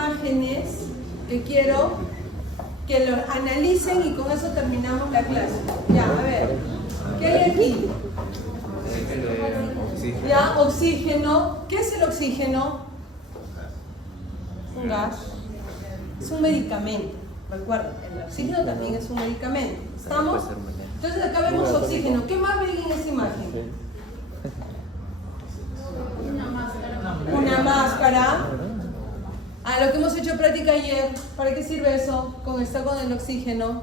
imágenes que quiero que lo analicen y con eso terminamos la clase. Ya, a ver, ¿qué hay aquí? Ya, oxígeno. ¿Qué es el oxígeno? Un gas. Es un medicamento. Recuerden, el oxígeno también es un medicamento. ¿Estamos? Entonces acá vemos oxígeno. ¿Qué más ven en esa imagen? Una máscara. Ah, lo que hemos hecho práctica ayer. ¿Para qué sirve eso? Con el oxígeno.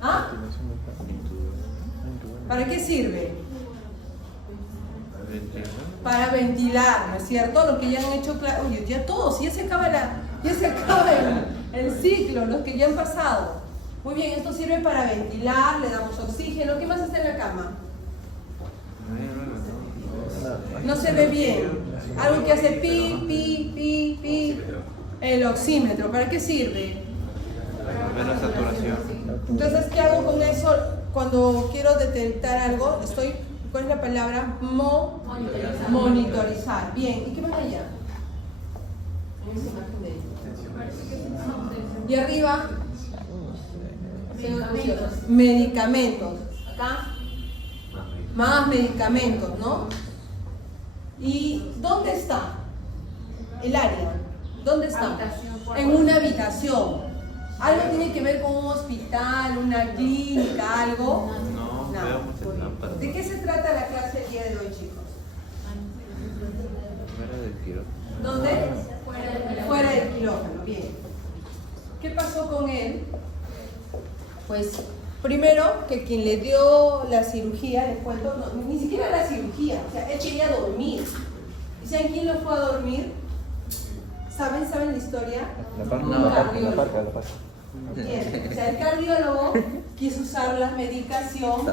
¿Ah? ¿Para qué sirve? Para ventilar, ¿no es cierto? Lo que ya han hecho, oye, ya todos, ya se acaba el ciclo, los que ya han pasado. Muy bien, esto sirve para ventilar, le damos oxígeno. ¿Qué más está en la cama? No se ve bien. Algo que hace pi, pi, pi, pi. El oxímetro, ¿para qué sirve? Menos saturación. Entonces, ¿qué hago con eso? Cuando quiero detectar algo, ¿cuál es la palabra? Monitorizar. Bien, ¿y qué más allá? Y arriba, medicamentos. Acá, más medicamentos, ¿no? ¿Y dónde está el área? ¿Dónde está? En una habitación. ¿Algo tiene que ver con un hospital, una clínica, algo? No. ¿De qué se trata la clase el día de hoy, chicos? ¿Dónde? Fuera del quirófano. Bien. ¿Qué pasó con él? Pues primero que quien le dio la cirugía, les cuento, no, ni siquiera la cirugía, o sea, él quería dormir. ¿Y saben quién lo fue a dormir? ¿Saben la historia? Un cardiólogo. Bien, o sea, el cardiólogo quiso usar la medicación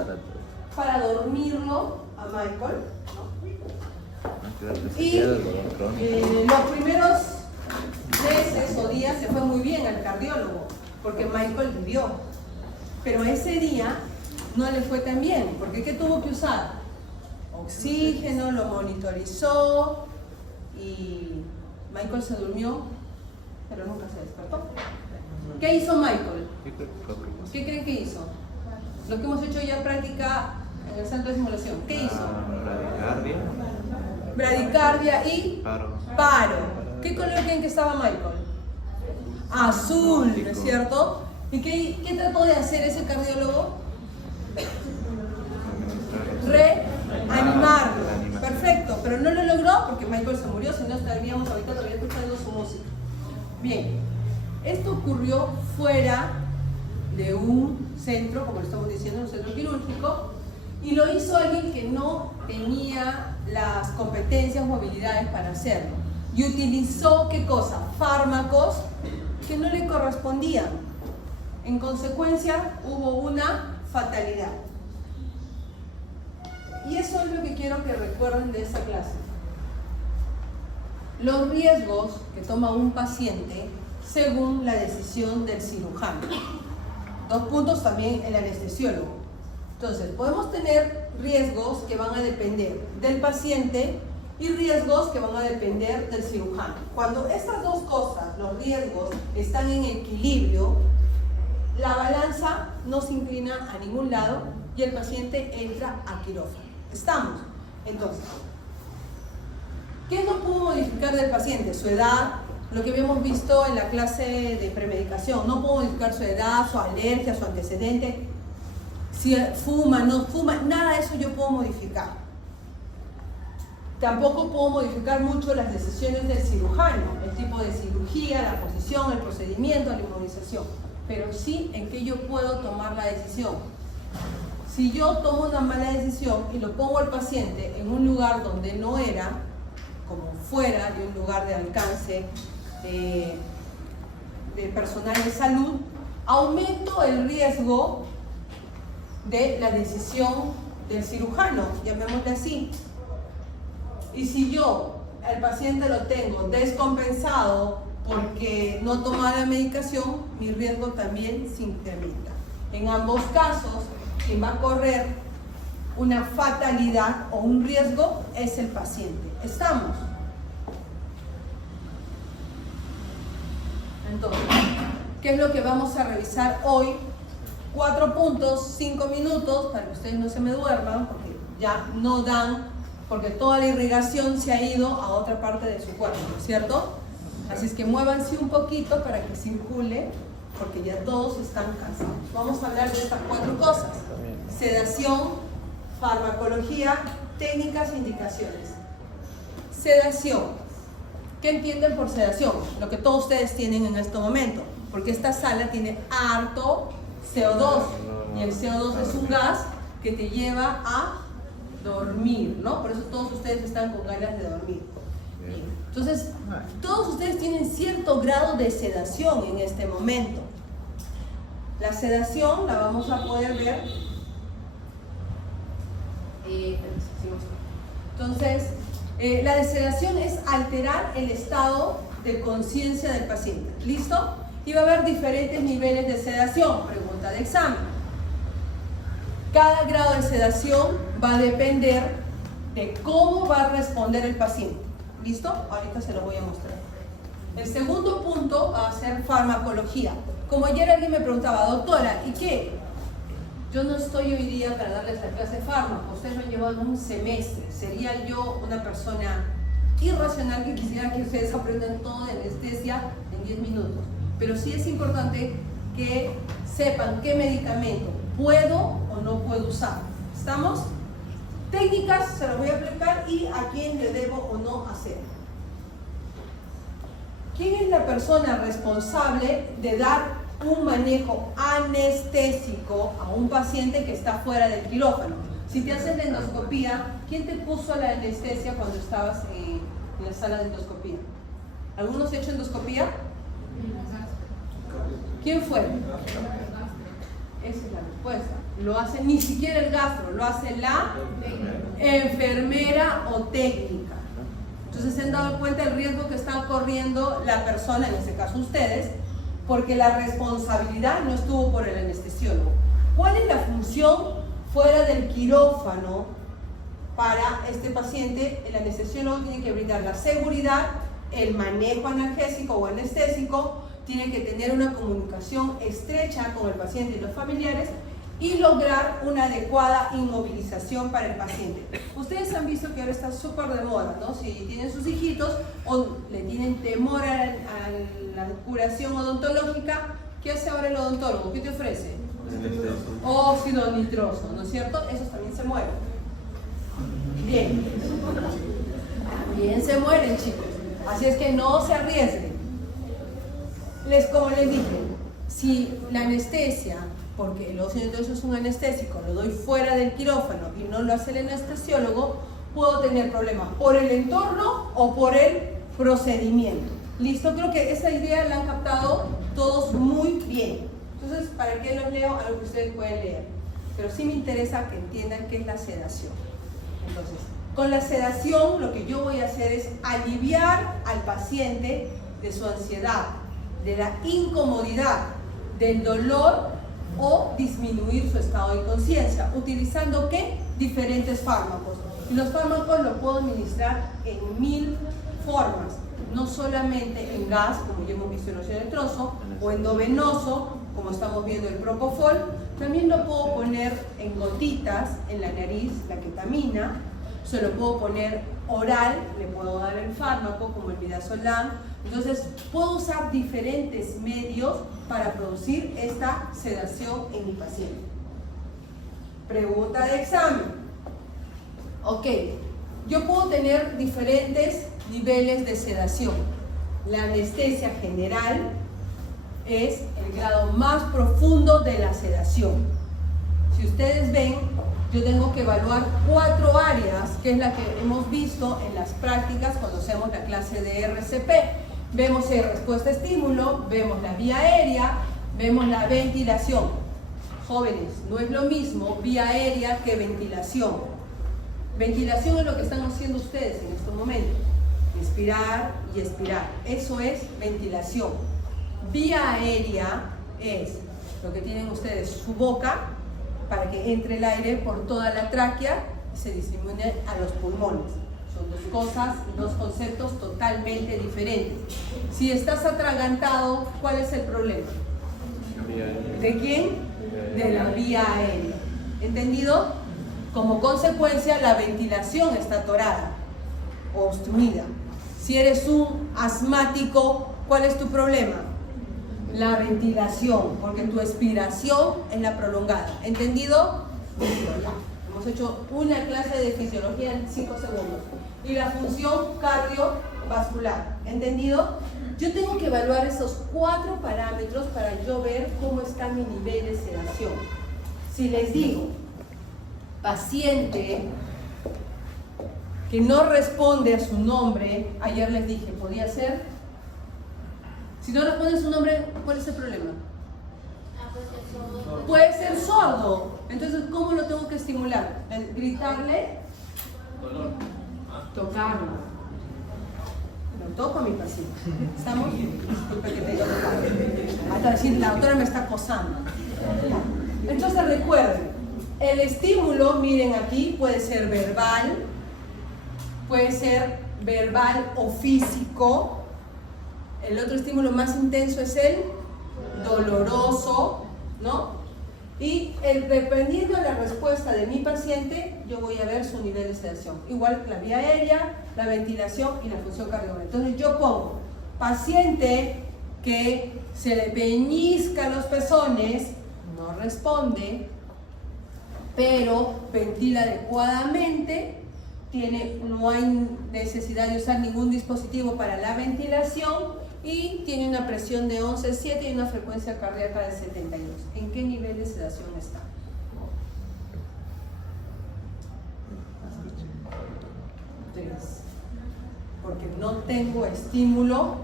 para dormirlo a Michael, ¿no? Y los primeros meses o días le fue muy bien al cardiólogo, porque Michael vivió. Pero ese día no le fue tan bien, porque ¿qué tuvo que usar? Oxígeno, lo monitorizó y Michael se durmió, pero nunca se despertó. ¿Qué hizo Michael? ¿Qué creen que hizo? Lo que hemos hecho ya en práctica en el centro de simulación. ¿Qué hizo? Bradicardia y paro. ¿Qué color creen que estaba Michael? Azul, ¿no es cierto? ¿Y qué trató de hacer ese cardiólogo? Reanimarlo. Perfecto, pero no lo logró porque Michael se murió, si no estaríamos ahorita todavía escuchando su música. Bien, esto ocurrió fuera de un centro, como lo estamos diciendo, un centro quirúrgico, y lo hizo alguien que no tenía las competencias o habilidades para hacerlo. Y utilizó, ¿qué cosa? Fármacos que no le correspondían. En consecuencia, hubo una fatalidad. Y eso es lo que quiero que recuerden de esta clase. Los riesgos que toma un paciente según la decisión del cirujano. 2 puntos también el anestesiólogo. Entonces, podemos tener riesgos que van a depender del paciente y riesgos que van a depender del cirujano. Cuando estas dos cosas, los riesgos, están en equilibrio, la balanza no se inclina a ningún lado y el paciente entra a quirófano. ¿Estamos? Entonces, ¿qué no pudo modificar del paciente? Su edad, lo que habíamos visto en la clase de premedicación. No puedo modificar su edad, su alergia, su antecedente. Si fuma, no fuma, nada de eso yo puedo modificar. Tampoco puedo modificar mucho las decisiones del cirujano, el tipo de cirugía, la posición, el procedimiento, la inmunización. Pero sí en que yo puedo tomar la decisión. Si yo tomo una mala decisión y lo pongo al paciente en un lugar donde no era, como fuera de un lugar de alcance de personal de salud, aumento el riesgo de la decisión del cirujano, llamémosle así. Y si yo al paciente lo tengo descompensado porque no toma la medicación, mi riesgo también se incrementa. En ambos casos, quien va a correr una fatalidad o un riesgo es el paciente. ¿Estamos? Entonces, ¿qué es lo que vamos a revisar hoy? 4 puntos, 5 minutos, para que ustedes no se me duerman, porque ya no dan, porque toda la irrigación se ha ido a otra parte de su cuerpo, ¿no es cierto? Así es que muévanse un poquito para que circule, porque ya todos están cansados. Vamos a hablar de estas 4 cosas: sedación, farmacología, técnicas e indicaciones. Sedación. ¿Qué entienden por sedación? Lo que todos ustedes tienen en este momento, porque esta sala tiene harto CO2, y el CO2 es un gas que te lleva a dormir, ¿no? Por eso todos ustedes están con ganas de dormir. Entonces, todos ustedes tienen cierto grado de sedación en este momento. La sedación la vamos a poder ver. Entonces, la desedación es alterar el estado de conciencia del paciente. ¿Listo? Y va a haber diferentes niveles de sedación. Pregunta de examen. Cada grado de sedación va a depender de cómo va a responder el paciente. ¿Listo? Ahorita se lo voy a mostrar. El segundo punto va a ser farmacología. Como ayer alguien me preguntaba, doctora, ¿y qué? Yo no estoy hoy día para darles la clase de fármaco. Ustedes lo han llevado un semestre. Sería yo una persona irracional que quisiera que ustedes aprendan todo de anestesia en 10 minutos. Pero sí es importante que sepan qué medicamento puedo o no puedo usar. ¿Estamos? Técnicas se las voy a explicar y a quién le debo o no hacer. ¿Quién es la persona responsable de dar un manejo anestésico a un paciente que está fuera del quirófano? Si te haces la endoscopía, ¿quién te puso la anestesia cuando estabas en la sala de endoscopía? ¿Algunos han hecho endoscopía? ¿Quién fue? Esa es la respuesta. Lo hace ni siquiera el gastro, lo hace la enfermera o técnica. Entonces se han dado cuenta del riesgo que está corriendo la persona, en este caso ustedes, porque la responsabilidad no estuvo por el anestesiólogo. ¿Cuál es la función fuera del quirófano para este paciente? El anestesiólogo tiene que brindar la seguridad, el manejo analgésico o anestésico, tiene que tener una comunicación estrecha con el paciente y los familiares y lograr una adecuada inmovilización para el paciente. Ustedes han visto que ahora está súper de moda, ¿no? Si tienen sus hijitos o le tienen temor a la curación odontológica, ¿qué hace ahora el odontólogo? ¿Qué te ofrece? Óxido nitroso, ¿no es cierto? Esos también se mueren. Bien. Bien se mueren, chicos. Así es que no se arriesguen. Como les dije, si la anestesia, porque el óxido nitroso es un anestésico, lo doy fuera del quirófano y no lo hace el anestesiólogo, puedo tener problemas por el entorno o por el procedimiento. ¿Listo? Creo que esa idea la han captado todos muy bien. Entonces, ¿para qué los leo? Algo que ustedes pueden leer. Pero sí me interesa que entiendan qué es la sedación. Entonces, con la sedación lo que yo voy a hacer es aliviar al paciente de su ansiedad, de la incomodidad, del dolor o disminuir su estado de conciencia. ¿Utilizando qué? Diferentes fármacos. Y los fármacos los puedo administrar en 1000 formas. No solamente en gas, como ya hemos visto en óxido nitroso, o endovenoso, como estamos viendo el propofol. También lo puedo poner en gotitas en la nariz, la ketamina. Se lo puedo poner oral, le puedo dar el fármaco como el midazolam. Entonces puedo usar diferentes medios para producir esta sedación en mi paciente. Pregunta de examen. Ok, yo puedo tener diferentes niveles de sedación. La anestesia general es el grado más profundo de la sedación. Si ustedes ven, yo tengo que evaluar 4 áreas, que es la que hemos visto en las prácticas cuando hacemos la clase de RCP. Vemos el respuesta-estímulo, vemos la vía aérea, vemos la ventilación. Jóvenes, no es lo mismo vía aérea que ventilación. Ventilación es lo que están haciendo ustedes en estos momentos. Inspirar y expirar. Eso es ventilación. Vía aérea es lo que tienen ustedes, su boca, para que entre el aire por toda la tráquea y se disemine a los pulmones. Son dos cosas, dos conceptos totalmente diferentes. Si estás atragantado, ¿cuál es el problema? ¿De quién? De la vía aérea. ¿Entendido? Como consecuencia, la ventilación está atorada o obstruida. Si eres un asmático, ¿cuál es tu problema? La ventilación, porque tu expiración es la prolongada. ¿Entendido? Ya. Hemos hecho una clase de fisiología en 5 segundos. Y la función cardiovascular. ¿Entendido? Yo tengo que evaluar esos 4 parámetros para yo ver cómo está mi nivel de sedación. Si les digo, paciente que no responde a su nombre, ayer les dije, podía ser. Si no responde a su nombre, ¿cuál es el problema? Puede ser sordo. Entonces, ¿cómo lo tengo que estimular? ¿Gritarle? Tocarlo. Lo toco a mi paciente. ¿Estamos? Disculpe que te diga hasta decir, la doctora me está acosando. Entonces recuerden, el estímulo, miren aquí, puede ser verbal o físico. El otro estímulo más intenso es el doloroso, ¿no? Y dependiendo de la respuesta de mi paciente, yo voy a ver su nivel de sedación. Igual la vía aérea, la ventilación y la función cardiovascular. Entonces yo pongo paciente que se le peñizca los pezones, no responde, pero ventila adecuadamente, no hay necesidad de usar ningún dispositivo para la ventilación y tiene una presión de 11,7 y una frecuencia cardíaca de 72. ¿En qué nivel de sedación está? Porque no tengo estímulo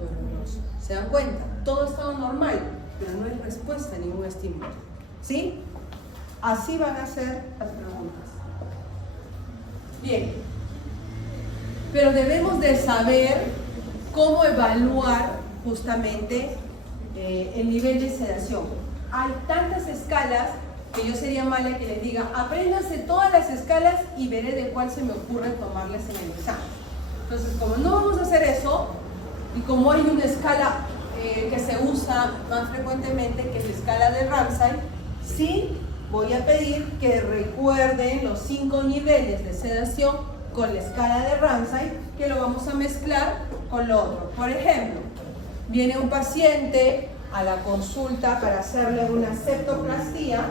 doloroso. ¿Se dan cuenta? Todo está normal, pero no hay respuesta a ningún estímulo. ¿Sí? Así van a ser las preguntas. Bien. Pero debemos de saber cómo evaluar justamente el nivel de sedación. Hay tantas escalas que yo sería mala que les diga, apréndanse todas las escalas y veré de cuál se me ocurre tomarles en el examen. Entonces, como no vamos a hacer eso, y como hay una escala que se usa más frecuentemente, que es la escala de Ramsay, sí voy a pedir que recuerden los 5 niveles de sedación con la escala de Ramsay, que lo vamos a mezclar con lo otro. Por ejemplo, viene un paciente a la consulta para hacerle una septoplastía,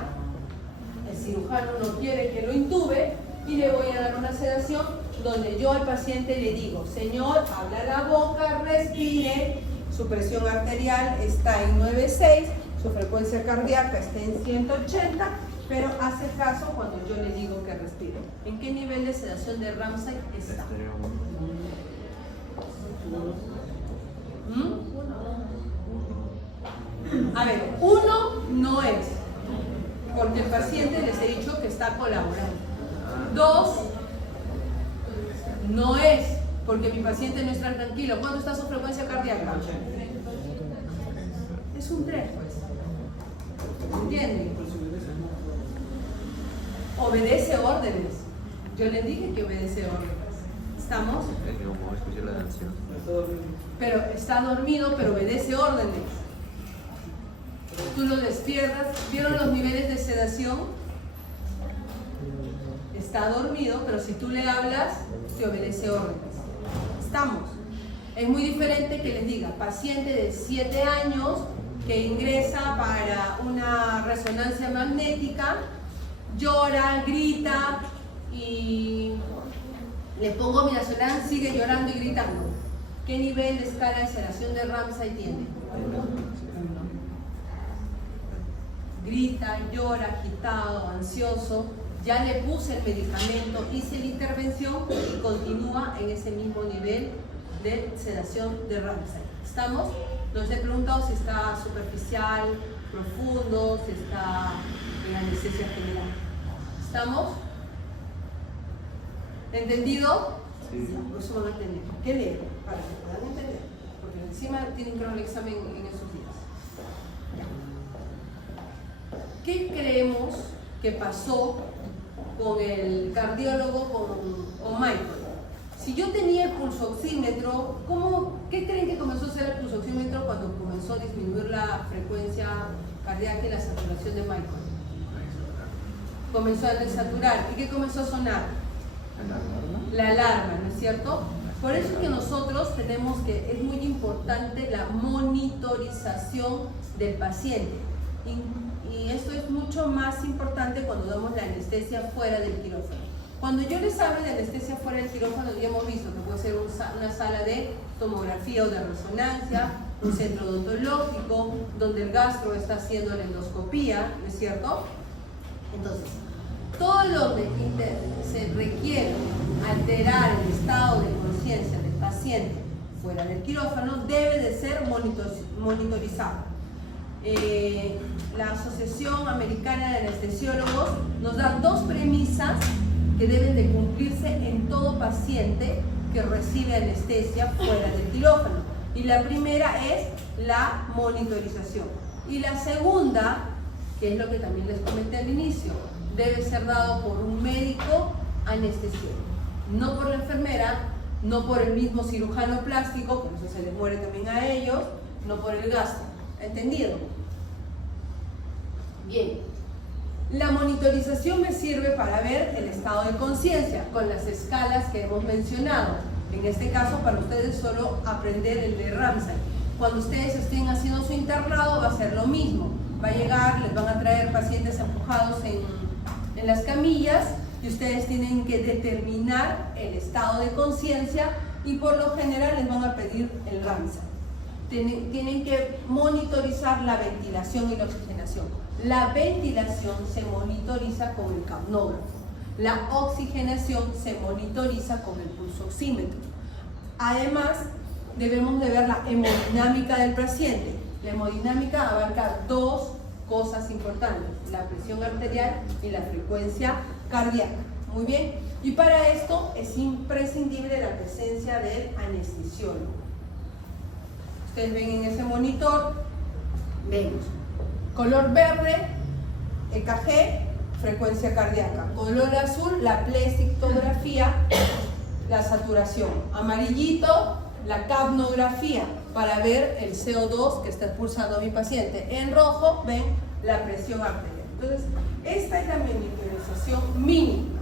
el cirujano no quiere que lo intube y le voy a dar una sedación donde yo al paciente le digo, señor, abra la boca, respire, su presión arterial está en 9,6, su frecuencia cardíaca está en 180, pero hace caso cuando yo le digo que respire. ¿En qué nivel de sedación de Ramsay está? A ver, 1 no es, porque el paciente les he dicho que está colaborando. 2 no es, porque mi paciente no está tranquilo. ¿Cuánto está su frecuencia cardíaca? Es un 3, pues. ¿Entienden? Obedece órdenes. Yo les dije que obedece órdenes. ¿Estamos? Pero está dormido, pero obedece órdenes. Tú lo despiertas. ¿Vieron los niveles de sedación? Está dormido, pero si tú le hablas, te obedece órdenes. Estamos. Es muy diferente que les diga, paciente de 7 años que ingresa para una resonancia magnética, llora, grita y le pongo midazolam, sigue llorando y gritando. ¿Qué nivel de escala de sedación de Ramsay tiene? Grita, llora, agitado, ansioso. Ya le puse el medicamento, hice la intervención y continúa en ese mismo nivel de sedación de Ramsay. ¿Estamos? Nos he preguntado si está superficial, profundo, si está en anestesia general. ¿Estamos? ¿Entendido? Sí. Por eso van a entender. ¿Qué leo? Para que puedan entender. Porque encima tienen que dar el examen en esos días. ¿Qué creemos que pasó con el cardiólogo, con Michael? Si yo tenía el pulsoxímetro, ¿qué creen que comenzó a hacer el pulsoxímetro cuando comenzó a disminuir la frecuencia cardíaca y la saturación de Michael? Comenzó a desaturar. ¿Y qué comenzó a sonar? La alarma, ¿no es cierto? Por eso es que nosotros tenemos que, es muy importante la monitorización del paciente. Y esto es mucho más importante cuando damos la anestesia fuera del quirófano. Cuando yo les hablo de anestesia fuera del quirófano, ya hemos visto que puede ser una sala de tomografía o de resonancia, un centro odontológico, donde el gastro está haciendo la endoscopía, ¿no es cierto? Entonces, todo lo que se requiere alterar el estado de conciencia del paciente fuera del quirófano debe de ser monitorizado. La Asociación Americana de Anestesiólogos nos da dos premisas que deben de cumplirse en todo paciente que recibe anestesia fuera del quirófano. Y la primera es la monitorización. Y la segunda, que es lo que también les comenté al inicio, debe ser dado por un médico anestesiólogo, no por la enfermera, no por el mismo cirujano plástico, por eso se les muere también a ellos, no por el gastro. ¿Entendido? Bien. La monitorización me sirve para ver el estado de conciencia con las escalas que hemos mencionado. En este caso, para ustedes solo aprender el de Ramsay. Cuando ustedes estén haciendo su internado va a ser lo mismo. Va a llegar, les van a traer pacientes empujados en las camillas y ustedes tienen que determinar el estado de conciencia y por lo general les van a pedir el Ramsay. Tienen que monitorizar la ventilación y la oxigenación. La ventilación se monitoriza con el capnógrafo. La oxigenación se monitoriza con el pulsoxímetro. Además, debemos de ver la hemodinámica del paciente. La hemodinámica abarca dos cosas importantes: la presión arterial y la frecuencia cardíaca. Muy bien. Y para esto es imprescindible la presencia del anestesiólogo. Ustedes ven en ese monitor, vemos color verde, EKG, frecuencia cardíaca. Color azul, la plexictografía, la saturación. Amarillito, la capnografía, para ver el CO2 que está expulsando mi paciente. En rojo, ven la presión arterial. Entonces, esta es la monitorización mínima.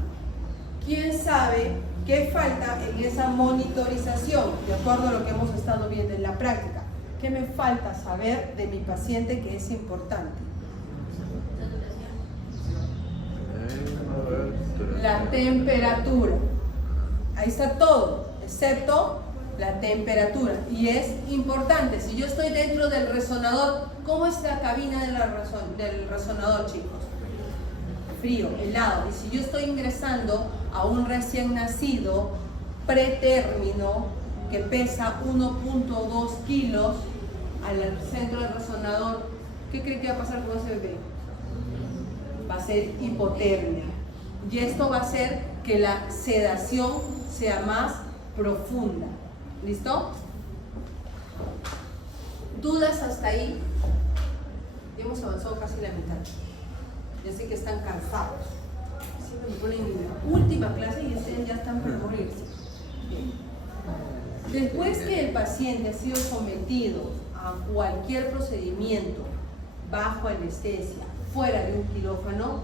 ¿Quién sabe qué falta en esa monitorización? De acuerdo a lo que hemos estado viendo en la práctica. ¿Qué me falta saber de mi paciente que es importante? La temperatura. Ahí está todo, excepto la temperatura. Y es importante, si yo estoy dentro del resonador, ¿cómo es la cabina del resonador, chicos? Frío, helado. Y si yo estoy ingresando a un recién nacido pretérmino que pesa 1.2 kilos al centro del resonador, ¿qué creen que va a pasar con ese bebé? Va a ser hipotermia. Y esto va a hacer que la sedación sea más profunda. ¿Listo? ¿Dudas hasta ahí? Hemos avanzado casi la mitad. Ya sé que están cansados. Siempre me ponen en la última clase y ustedes ya están por morirse. Después que el paciente ha sido sometido a cualquier procedimiento bajo anestesia, fuera de un quirófano,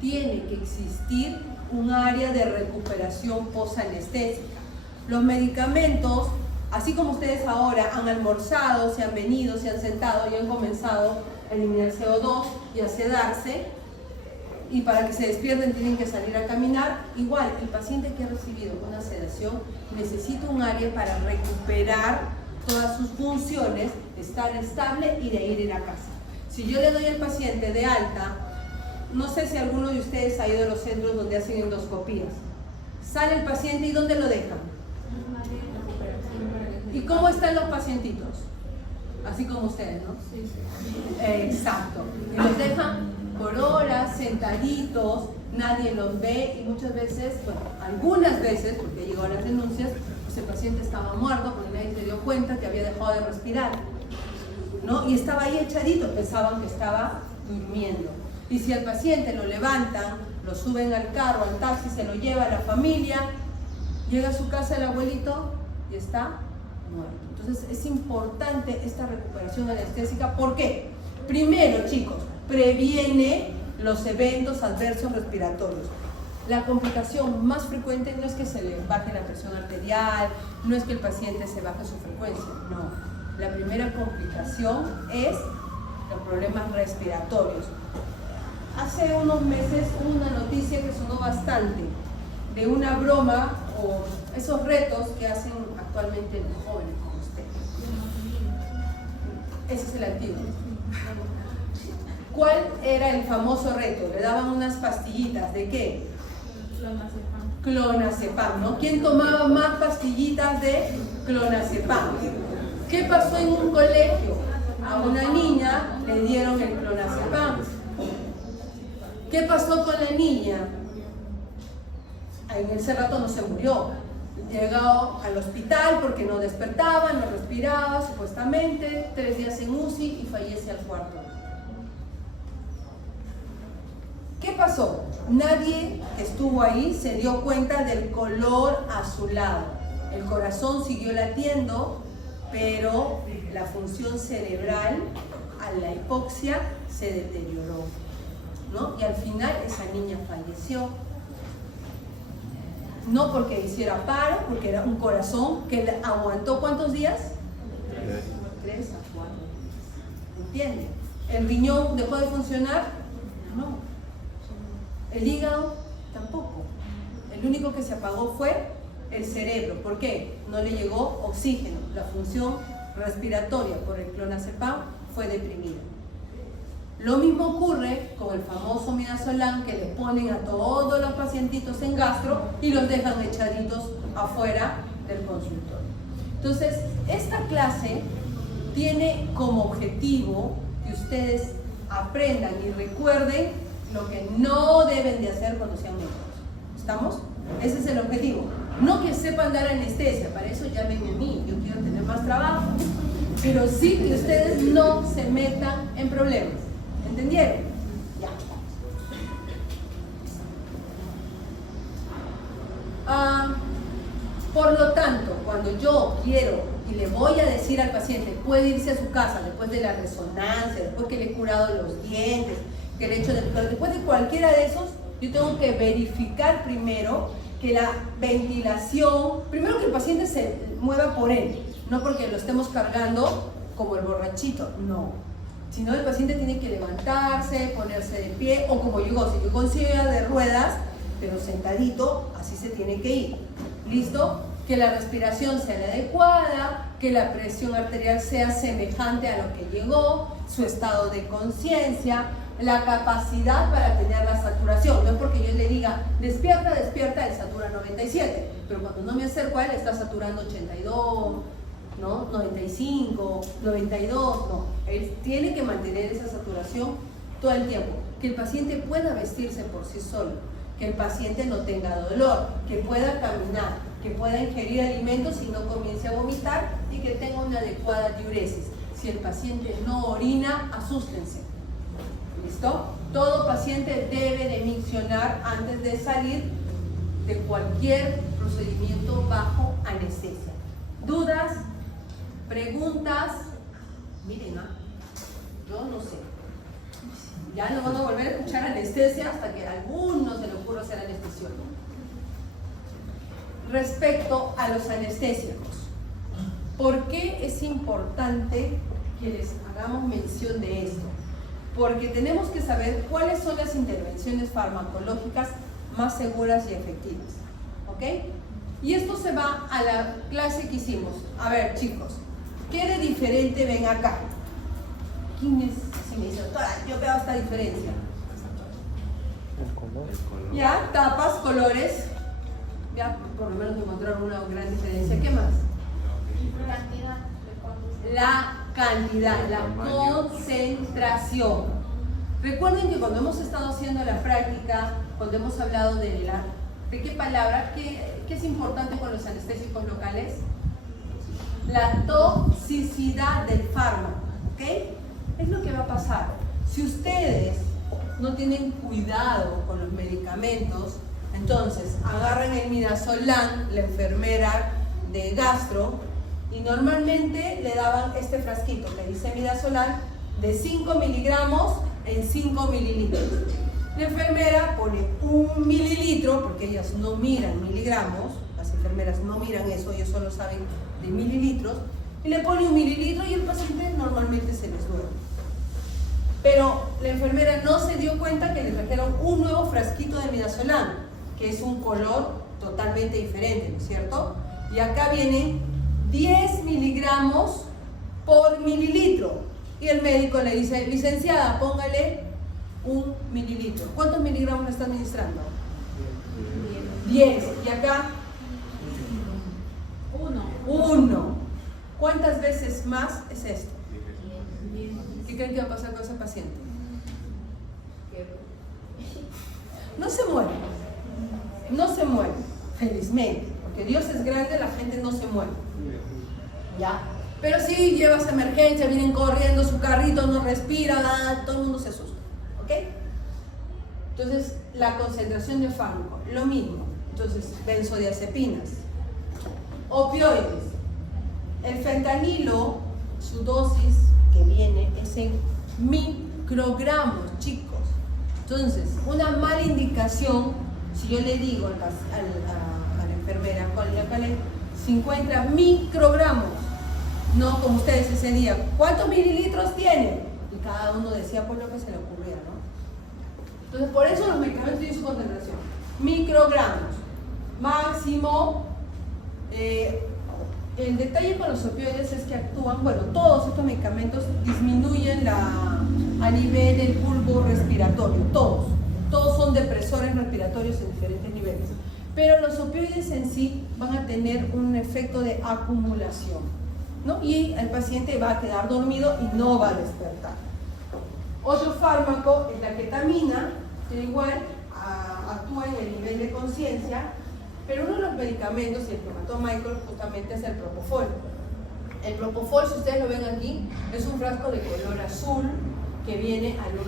tiene que existir un área de recuperación posanestésica. Los medicamentos, así como ustedes ahora han almorzado, se han venido, se han sentado y han comenzado a eliminar CO2 y a sedarse, y para que se despierten tienen que salir a caminar, igual el paciente que ha recibido una sedación necesita un área para recuperar todas sus funciones, estar estable y de ahí ir a casa. Si yo le doy al paciente de alta, no sé si alguno de ustedes ha ido a los centros donde hacen endoscopías, sale el paciente y ¿dónde lo dejan? ¿Y cómo están los pacientitos? Así como ustedes, ¿no? Sí. Exacto. Y los dejan por horas, sentaditos, nadie los ve y muchas veces, bueno, algunas veces, porque llegó a las denuncias, pues el paciente estaba muerto porque nadie se dio cuenta que había dejado de respirar, ¿no? Y estaba ahí echadito, pensaban que estaba durmiendo. Y si al paciente lo levantan, lo suben al carro, al taxi, se lo lleva a la familia, llega a su casa el abuelito y está muerto. Entonces es importante esta recuperación anestésica. ¿Por qué? Primero, chicos, previene los eventos adversos respiratorios. La complicación más frecuente no es que se le baje la presión arterial, no es que el paciente se baje su frecuencia, no. La primera complicación es los problemas respiratorios. Hace unos meses hubo una noticia que sonó bastante de una broma o esos retos que hacen actualmente los jóvenes como usted. Ese es el antiguo. ¿Cuál era el famoso reto? Le daban unas pastillitas, ¿de qué? Clonazepam, ¿no? ¿Quién tomaba más pastillitas de clonazepam? ¿Qué pasó en un colegio? A una niña le dieron el clonazepam. ¿Qué pasó con la niña? En ese rato no se murió. Llegó al hospital porque no despertaba, no respiraba, supuestamente, 3 días en UCI y fallece al cuarto. ¿Qué pasó? Nadie que estuvo ahí se dio cuenta del color azulado. El corazón siguió latiendo, pero la función cerebral a la hipoxia se deterioró, ¿no? Y al final esa niña falleció. No porque hiciera paro, porque era un corazón que aguantó ¿cuántos días? 3 a 4. ¿Entiende? ¿El riñón dejó de funcionar? No. El hígado tampoco. El único que se apagó fue el cerebro. ¿Por qué? No le llegó oxígeno. La función respiratoria por el clonazepam fue deprimida. Lo mismo ocurre con el famoso midazolam que le ponen a todos los pacientitos en gastro y los dejan echaditos afuera del consultorio. Entonces, esta clase tiene como objetivo que ustedes aprendan y recuerden lo que no deben de hacer cuando sean médicos. ¿Estamos? Ese es el objetivo. No que sepan dar anestesia, para eso llámenme a mí, yo quiero tener más trabajo. Pero sí que ustedes no se metan en problemas. ¿Entendieron? Ya. Por lo tanto, cuando yo quiero y le voy a decir al paciente, puede irse a su casa después de la resonancia, después que le he curado los dientes, que le he hecho después de cualquiera de esos, yo tengo que verificar primero que la ventilación, primero que el paciente se mueva por él, no porque lo estemos cargando como el borrachito, no. Sino el paciente tiene que levantarse, ponerse de pie, o como llegó, si llegó en silla de ruedas, pero sentadito, así se tiene que ir. ¿Listo? Que la respiración sea la adecuada, que la presión arterial sea semejante a lo que llegó, su estado de conciencia, la capacidad para tener la saturación. No es porque yo le diga, despierta, despierta, él satura 97, pero cuando no me acerco a él está saturando 82, ¿no? 95, 92, no. Él tiene que mantener esa saturación todo el tiempo. Que el paciente pueda vestirse por sí solo, que el paciente no tenga dolor, que pueda caminar, que pueda ingerir alimentos y no comience a vomitar y que tenga una adecuada diuresis. Si el paciente no orina, asústense. ¿Listo? Todo paciente debe de miccionar antes de salir de cualquier procedimiento bajo anestesia. ¿Dudas? ¿Preguntas? Miren, yo no sé. Ya no van a volver a escuchar anestesia hasta que a algunos se le ocurra hacer anestesiólogo. Respecto a los anestésicos, ¿por qué es importante que les hagamos mención de esto? Porque tenemos que saber cuáles son las intervenciones farmacológicas más seguras y efectivas. ¿Ok? Y esto se va a la clase que hicimos. A ver, chicos, ¿qué de diferente ven acá? ¿Quién es? Si me dice, doctora, yo veo esta diferencia. El color. Ya, tapas, colores. Ya, por lo menos encontraron una gran diferencia. ¿Qué más? La cantidad, la concentración. Recuerden que cuando hemos estado haciendo la práctica, cuando hemos hablado de qué palabra, qué es importante con los anestésicos locales, la toxicidad del fármaco, ¿ok? Es lo que va a pasar. Si ustedes no tienen cuidado con los medicamentos, entonces agarran el midazolam, la enfermera de gastro, y normalmente le daban este frasquito que dice midazolam de 5 miligramos en 5 mililitros. La enfermera pone 1 mililitro, porque ellas no miran miligramos, las enfermeras no miran eso, ellos solo saben de mililitros, y le pone 1 mililitro y el paciente normalmente se les duerme. Pero la enfermera no se dio cuenta que le trajeron un nuevo frasquito de midazolam, que es un color totalmente diferente, ¿no es cierto? Y acá viene 10 miligramos por mililitro. Y el médico le dice, licenciada, póngale 1 mililitro. ¿Cuántos miligramos le está administrando? 10. ¿Y acá? 1. ¿Cuántas veces más es esto? ¿Qué creen que va a pasar con ese paciente? No se muere. No se muere, felizmente. Porque Dios es grande, la gente no se muere. ¿Ya? Pero si llevas emergencia, vienen corriendo, su carrito no respira, todo el mundo se asusta. ¿Ok? Entonces, la concentración de fármaco, lo mismo. Entonces, benzodiazepinas, opioides. El fentanilo, su dosis que viene es en microgramos, chicos. Entonces, una mala indicación, si yo le digo a la enfermera, acá se encuentra microgramos, no como ustedes ese día, ¿cuántos mililitros tiene? Y cada uno decía por lo que se le ocurriera, ¿no? Entonces, por eso los medicamentos tienen su concentración. Microgramos, máximo. El detalle con los opioides es que actúan, bueno, todos estos medicamentos disminuyen a nivel del bulbo respiratorio, todos son depresores respiratorios en diferentes niveles, pero los opioides en sí van a tener un efecto de acumulación, ¿no? Y el paciente va a quedar dormido y no va a despertar. Otro fármaco es la ketamina, que igual actúa en el nivel de conciencia. Pero uno de los medicamentos, y el que mató a Michael, justamente es el propofol. El propofol, si ustedes lo ven aquí, es un frasco de color azul que viene al 1%.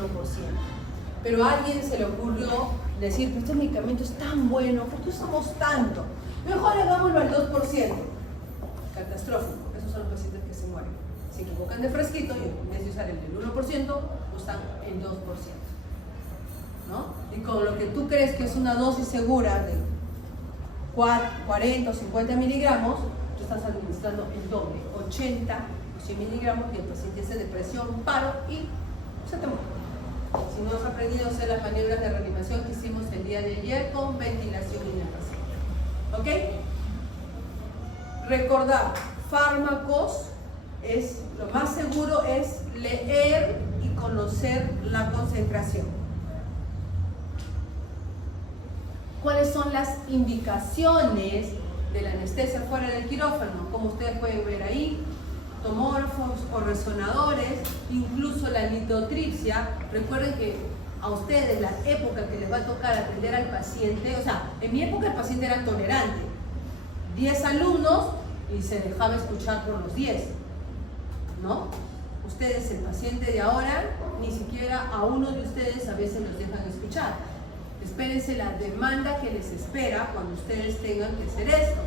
Pero a alguien se le ocurrió decir, pero este medicamento es tan bueno, ¿por qué usamos tanto? Mejor hagámoslo al 2%. Catastrófico, esos son los pacientes que se mueren. Se equivocan de frasquito y en vez de usar el del 1%, usan el 2%. ¿No? Y con lo que tú crees que es una dosis segura de 40 o 50 miligramos, tú estás administrando el doble, 80 o 100 miligramos, y el paciente hace depresión, paro y se te muere. Si no has aprendido a hacer las maniobras de reanimación que hicimos el día de ayer con ventilación en el paciente. ¿Ok? Recordar, fármacos, lo más seguro es leer y conocer la concentración. ¿Cuáles son las indicaciones de la anestesia fuera del quirófano? Como ustedes pueden ver ahí, tomógrafos o resonadores, incluso la litotripsia. Recuerden que a ustedes, la época que les va a tocar atender al paciente, o sea, en mi época el paciente era tolerante. 10 alumnos y se dejaba escuchar por los 10, ¿no? Ustedes, el paciente de ahora, ni siquiera a uno de ustedes a veces los dejan escuchar. Espérense la demanda que les espera cuando ustedes tengan que hacer esto.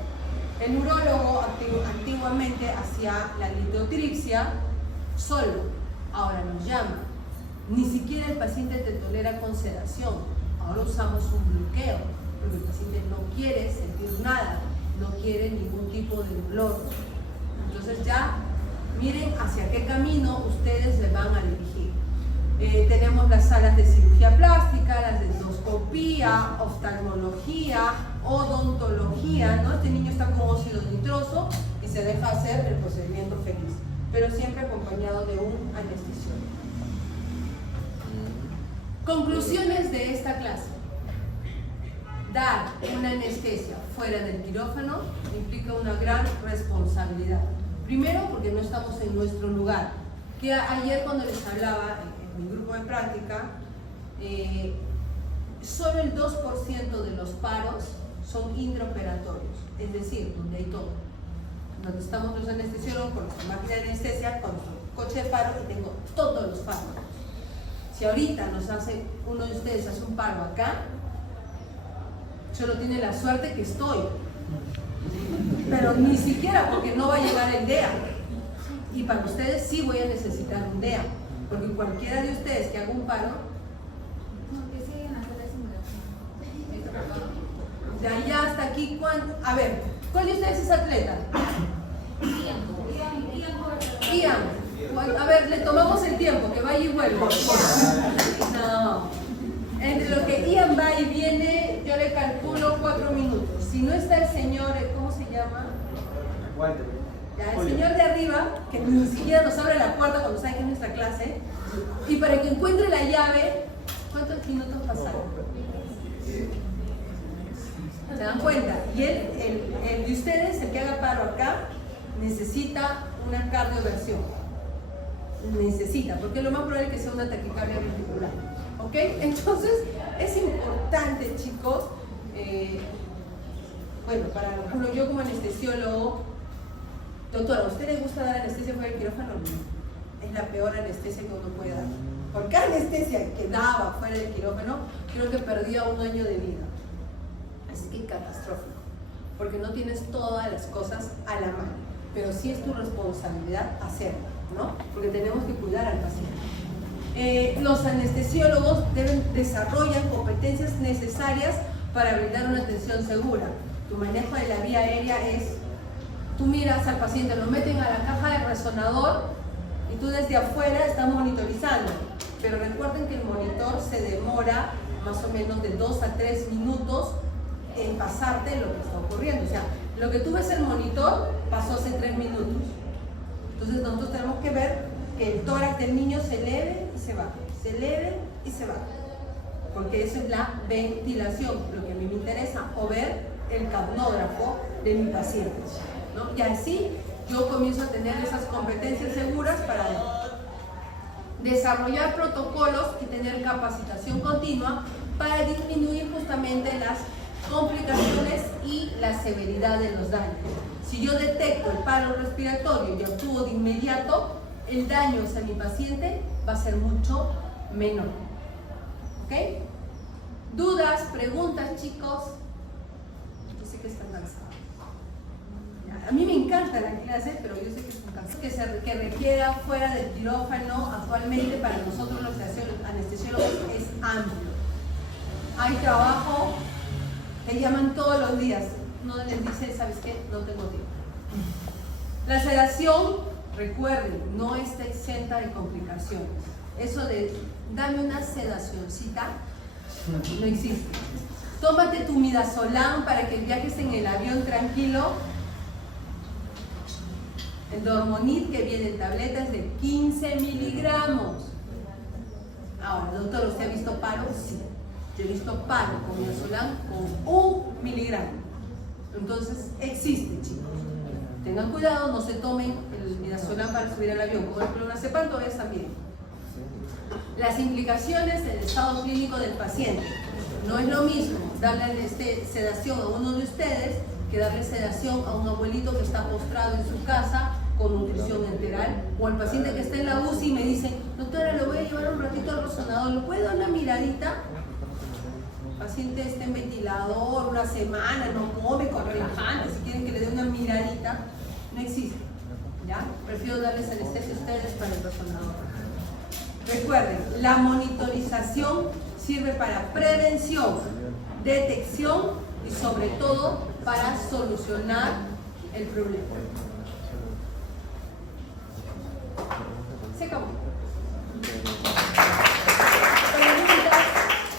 El neurólogo antiguamente hacía la litotripsia solo, ahora nos llama. Ni siquiera el paciente te tolera con sedación, ahora usamos un bloqueo, porque el paciente no quiere sentir nada, no quiere ningún tipo de dolor. Entonces ya miren hacia qué camino ustedes le van a dirigir. Tenemos las salas de cirugía plástica, las de endoscopía, oftalmología, odontología, ¿no? Este niño está con óxido nitroso y se deja hacer el procedimiento feliz, pero siempre acompañado de un anestesiólogo. Conclusiones de esta clase. Dar una anestesia fuera del quirófano implica una gran responsabilidad. Primero, porque no estamos en nuestro lugar. Que ayer cuando les hablaba en mi grupo de práctica, solo el 2% de los paros son intraoperatorios, es decir, donde hay todo. Donde estamos los anestesiólogos con nuestra máquina de anestesia, con nuestro coche de paro, y tengo todos los fármacos. Si ahorita uno de ustedes hace un paro acá, solo tiene la suerte que estoy. Pero ni siquiera porque no va a llegar el DEA. Y para ustedes sí voy a necesitar un DEA. Porque cualquiera de ustedes que haga un paro, de allá hasta aquí, a ver, ¿cuál de ustedes es atleta? Ian. A ver, le tomamos el tiempo, que vaya y vuelva. No. Entre lo que Ian va y viene, yo le calculo 4 minutos. Si no está el señor, ¿cómo se llama? Ya, el señor de arriba, que ni siquiera nos abre la puerta cuando sabe que es nuestra clase, y para que encuentre la llave, ¿cuántos minutos pasaron? ¿Se dan cuenta? Y el de ustedes, el que haga paro acá, necesita una cardioversión. Necesita, porque lo más probable es que sea una taquicardia ventricular. ¿Ok? Entonces, es importante, chicos, bueno, por ejemplo, yo como anestesiólogo, doctora, ¿a usted le gusta dar anestesia fuera del quirófano? No. Es la peor anestesia que uno puede dar. Por cada anestesia que daba fuera del quirófano, creo que perdía 1 año de vida. Así que catastrófico, porque no tienes todas las cosas a la mano, pero sí es tu responsabilidad hacerlo, ¿no? Porque tenemos que cuidar al paciente. Los anestesiólogos desarrollan competencias necesarias para brindar una atención segura. Tu manejo de la vía aérea es, tú miras al paciente, lo meten a la caja de resonador y tú desde afuera estás monitorizando, pero recuerden que el monitor se demora más o menos de 2 a 3 minutos en pasarte lo que está ocurriendo. O sea, lo que tú ves en el monitor pasó hace 3 minutos. Entonces nosotros tenemos que ver que el tórax del niño se eleve y se baje, se eleve y se baje, porque eso es la ventilación, lo que a mí me interesa, o ver el capnógrafo de mi paciente, ¿no? Y así yo comienzo a tener esas competencias seguras para desarrollar protocolos y tener capacitación continua para disminuir justamente las complicaciones y la severidad de los daños. Si yo detecto el paro respiratorio y actúo de inmediato, el daño hacia mi paciente va a ser mucho menor. ¿Ok? ¿Dudas, preguntas, chicos? Yo sé que están cansados. A mí me encanta la clase, pero yo sé que están cansados. Que requiera fuera del quirófano, actualmente para nosotros los anestesiólogos es amplio. Hay trabajo. Te llaman todos los días, no les dicen, ¿sabes qué? No tengo tiempo. La sedación, recuerden, no está exenta de complicaciones. Eso de, dame una sedacioncita, no existe. Tómate tu midazolam para que viajes en el avión tranquilo. El Dormonid que viene en tabletas de 15 miligramos. Ahora, doctor, ¿usted ha visto paro? Sí. Yo he visto paro con midazolam con 1 miligramo. Entonces, existe, chicos. Tengan cuidado, no se tomen el midazolam para subir al avión. Como el clonazepam todavía está bien. Las implicaciones del estado clínico del paciente. No es lo mismo darle sedación a uno de ustedes que darle sedación a un abuelito que está postrado en su casa con nutrición enteral, o al paciente que está en la UCI y me dice, doctora, lo voy a llevar un ratito al resonador, ¿le puedo dar una miradita? El paciente está en ventilador 1 semana, no come, con relajante, si quieren que le dé una miradita, no existe, ¿ya? Prefiero darles anestesia a ustedes para el resonador. Recuerden, la monitorización sirve para prevención, detección y sobre todo para solucionar el problema.